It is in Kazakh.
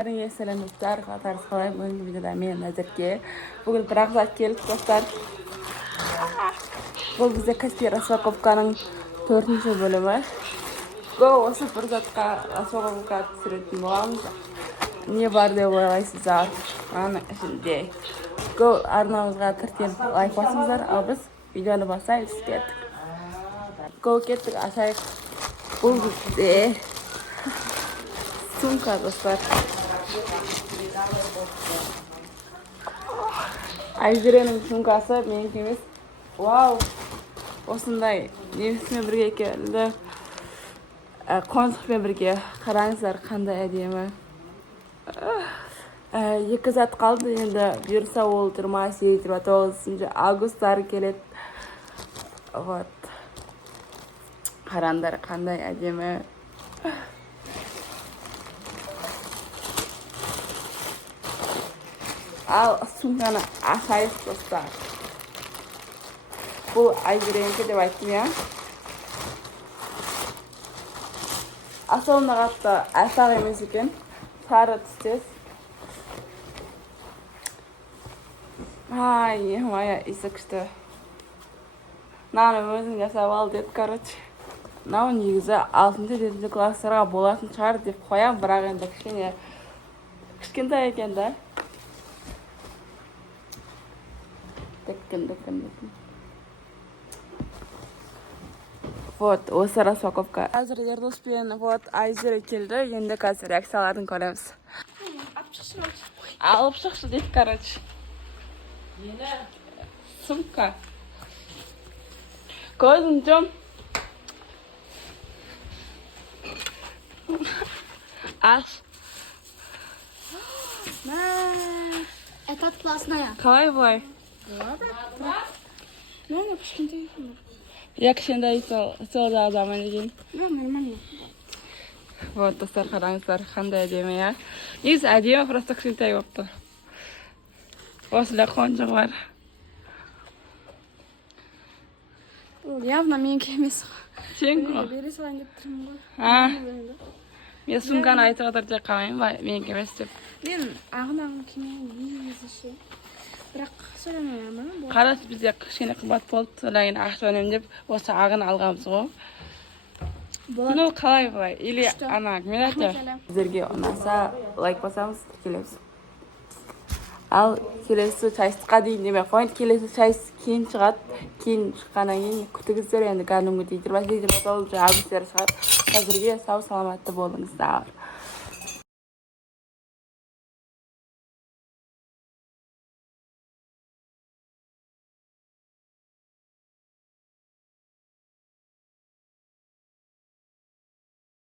Сәлеметсіздер, қалдарыңыз қалай? Бүгінгі видеода мен әзірге бүгін бір-ақ зат келді, достар. Бұл бізде Каспий распаковканың 4-ші бөлімі. Осы бір затқа распаковка түсіретін боламыз. Не бар деп ойлайсыздар? Аның ішінде. Арнамызға тіркеліп лайк басыңыздар, ал біз видеоны бастаймыз. Кеттік, ашайық. Бұл бізде сумка, достар. Айзеренің сумкасы менікі емес. Вау! Осындай немісімен бірге келді. Қоншықпен бірге қараңыздар, қандай әдемі. 2 зат қалды, енді бұйырса ол 28-29 августтары келеді. Қараңдар, қандай әдемі. Ал сумканы ашайық, достар. Бұл Айзеренікі деп айттым, я. Асылына қатты әсақ емес екен. Сары түстес. Мая, исі күшті. Наны өзің жасап ал деді, короче. Мынау негізі 6-7 кластарға болатын шығар деп қоям, бірақ енді кішкентай екен да. Осы распаковка. Қазір Ердоспен Айзере келді, енді қазір реакцияларын көреміз. Алып шықшы дейді, короче. Сумка. Көзін жом. Аш. Это классная. Қалай бой? Нормально, кішкентай. Я кішкентай сол да заман екен. Нормально. Достар, қараңыздар, қандай әдемі, я. Негізі әдемі, просто кішкентай болып тұр. Осылай қонжығы бар. Ол явно менікі емес. Сен ғой? Бере салайын деп тұрмын ғой. Мен сумканы айтып отыр деп қалайын ба, менікі емес деп. Мен ағын кемейін езіше. Бірақ сөйлемеймін ма? Қарас бізде кішкене қымбат болды, содан ақша үнемдеп, осы ағын алғамыз ғой. Ну, қалай бұлай? Или ана, мен айтып. Сіздерге ұнаса, лайк басамыз, келеміз. Ал келесі чайсызға дейін деме қойын, келесі чайсыз кейін шығады. Кейін шыққаннан кейін күтіңіздер, енді кәдімгі 28-29 августтары шығады. Қазірге сау саламатты болыңыздар.